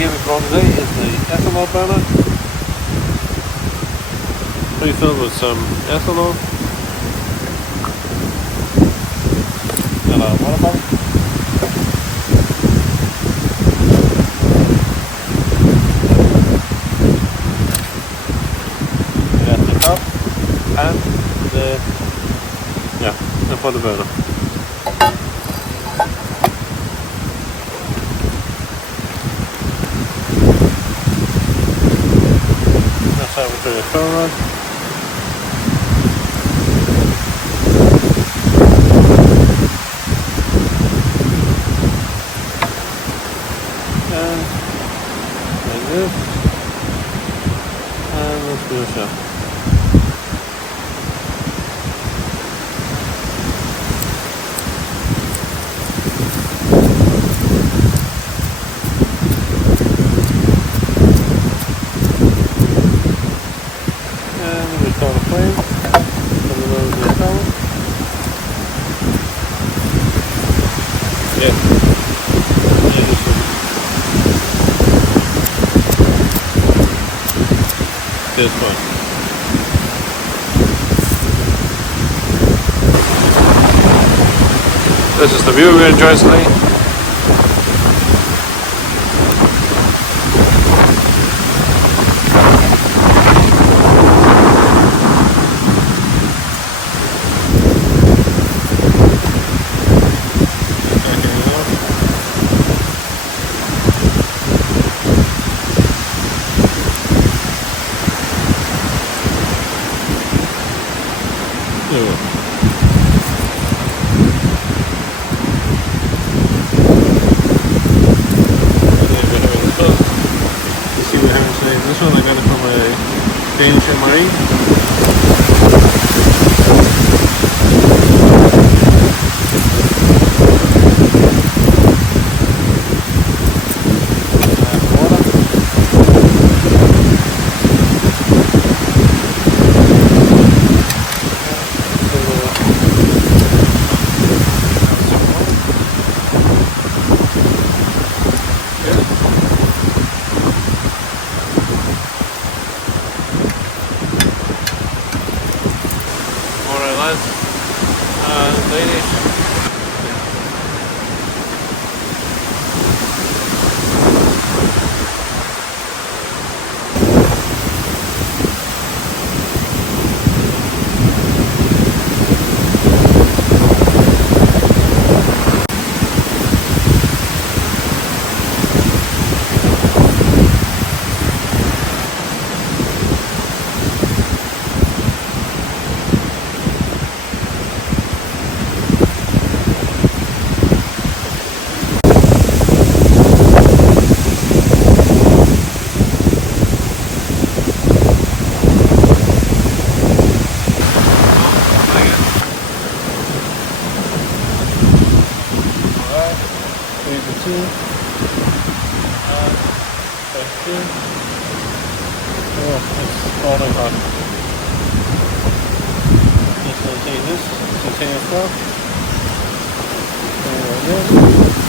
gear we've got today is the ethanol burner. Pre-filled with some ethanol. And our water bottle. We got the cup and and for the burner. That's how we do the phone rod. And like this. And let's do a shot. Start a flame, put it over the color. Yeah. This one. This is the view we're enjoying today. This one I got it from a Danish MRE. Danish. Oh, it's falling hot. Just going to take this, so take it off. There it is.